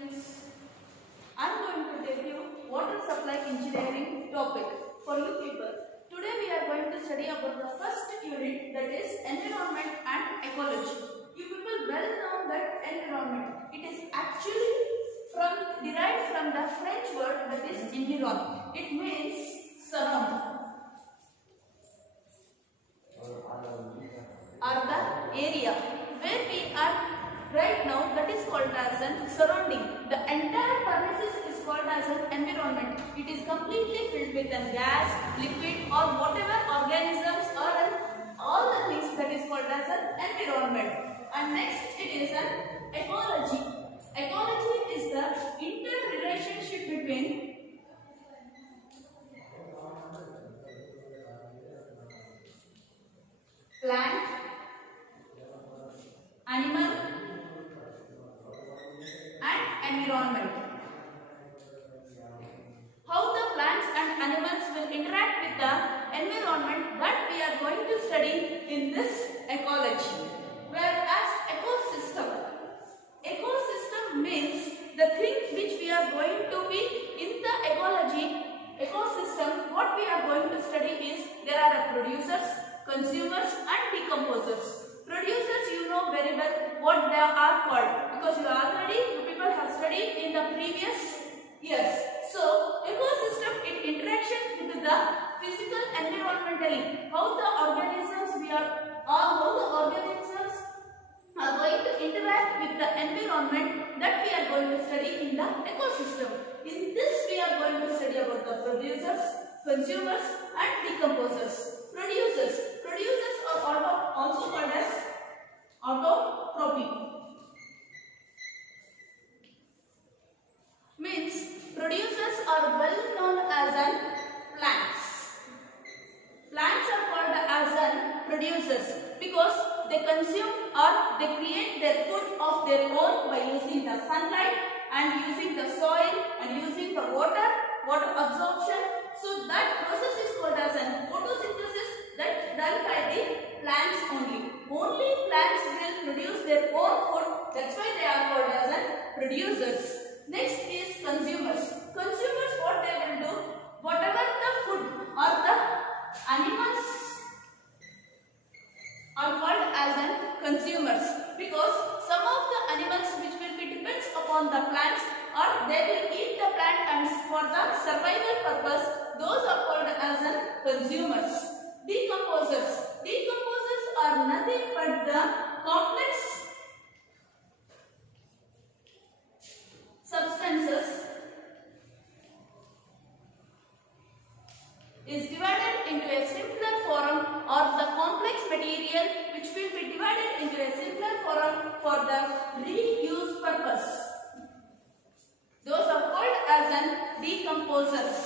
students, I am going to tell you water supply engineering topic for you people. Today we are going to study about the first unit, that is environment and ecology. You people well know that environment, it is actually derived from the French word that is environ. It means surround or the area where we are right now, that is called as an surrounding. The entire premises is called as an environment. It is completely filled with a gas, liquid or whatever organisms or all the things that is called as an environment. And next it is an ecology. Ecology is the interrelationship between plant, animal and environment. How the plants and animals will interact with the environment, that we are going to study in this ecology. Whereas ecosystem means the thing which we are going to be in the ecology. Ecosystem, what we are going to study is there are the producers, consumers and decomposers. Producers, you know very well what they are called, because you people have studied in the previous years. So ecosystem, it interaction with the physical environmentally, how the organisms are going to interact with the environment, that we are going to study in the ecosystem. In this we are going to study about the producers, consumers and decomposers. Producers are also called as autotropy. Means producers are well known as an plants. Plants are called as an producers because they consume or they create their food of their own by using the sunlight and using the soil and using the water absorption. So that process is called as an photosynthesis, that's done by the plants only. Only plants will produce their own food, that's why they are called as an producers. Next is consumers. Consumers, what they will do, whatever the food or the animals are called as an consumers, because some of the animals which will be depends upon the plants or they will eat the plant and for the survival purpose, those are called as an consumers. Decomposers are nothing but the complex substances is divided into a simpler form, or the complex material which will be divided into a simpler form for the reuse purpose. Those are called as an decomposers.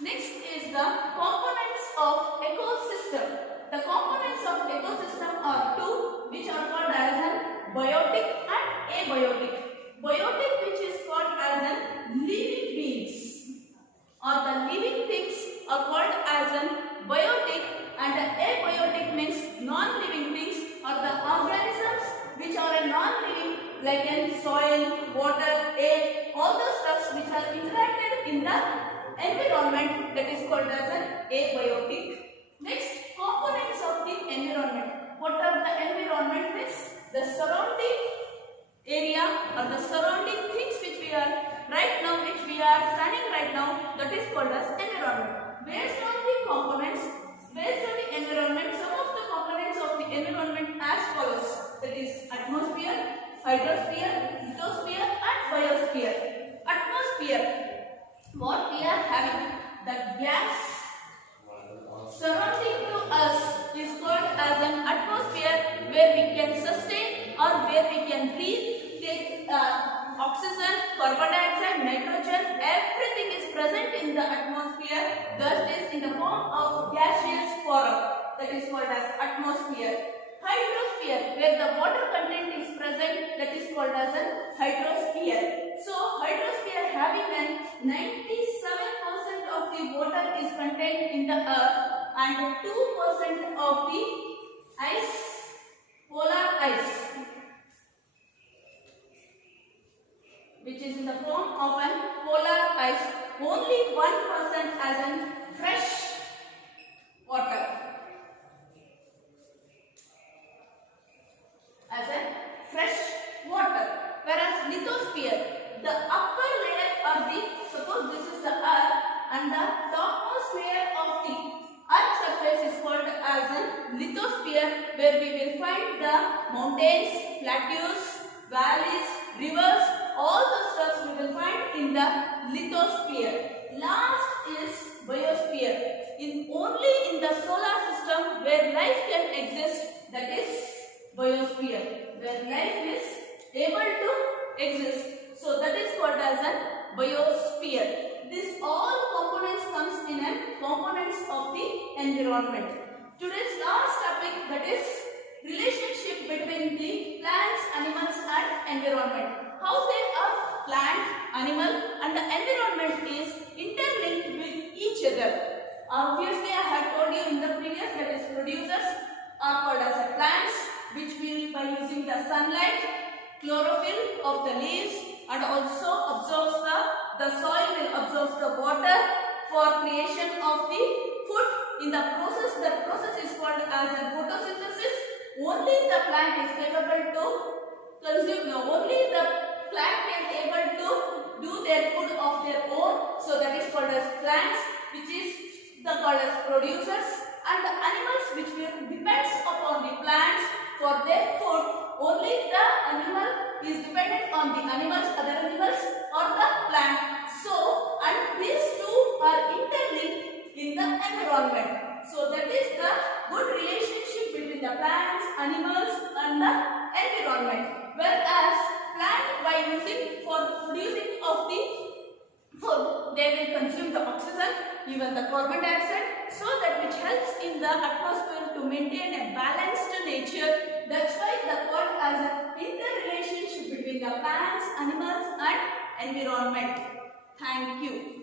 Next is the components of ecosystem. The components of ecosystem are two, which are called as an biotic and abiotic. Biotic, which is called as an living beings, or the living things are called as an biotic, and abiotic means non-living things or the organisms which are a non-living, like in soil, water, air, all the stuffs which are interacted in the environment, that is called as an abiotic. Next, components of the environment. What are the environment means? The surrounding area or the surrounding things which we are right now, which we are standing right now, that is called as environment. Based on the components, based on the environment, some of the components of the environment as follows, that is atmosphere, hydrosphere, lithosphere and biosphere. Atmosphere, what we are having, the gas surrounding to us is called as an atmosphere, where we can sustain or where we can breathe, take oxygen, carbon dioxide, nitrogen, everything is present in the atmosphere, that is in the form of gaseous form, that is called as atmosphere. Hydrosphere, where the water content is present, that is called as an hydrosphere. So hydrosphere having an 97% of the water is contained in the earth and 2% of the ice, polar ice. which is in the form of an polar ice. Only 1% as in fresh water. As a fresh water. Whereas lithosphere, the upper layer of the, suppose this is the earth, and the topmost layer of the earth surface is called as a lithosphere, where we will find the mountains, plateaus, valleys, rivers, all the stuff we will find in the lithosphere. Last is biosphere. Only in the solar system where life can exist, that is biosphere, where life is able to exist. So that is called as a biosphere. This all components comes in a components of the environment. Today's last topic, that is relationship between the plants, animals and environment. How they are plant, animal and the environment is interlinked with each other. Obviously I have told you in the previous, that is producers are called as a plants, which will by using the sunlight, chlorophyll of the leaves, and also absorbs the soil will absorb the water for creation of the food. In the process, the process is called as a photosynthesis. Only the plant is capable to consume, only the plant can able to do their food of their own. So that is called as plants, which is called as producers, and the animals which will depends upon the plants for their food. Only the animal is dependent on the animals, other animals or the plant. So, and these two are interlinked in the environment. So that is the good relationship between the plants, animals and the environment. Whereas plant, by using for producing of the food, they will consume the oxygen, even the carbon dioxide, so that which helps in the atmosphere to maintain a balanced nature. That's why the called as an interrelationship between the plants, animals and environment. Thank you.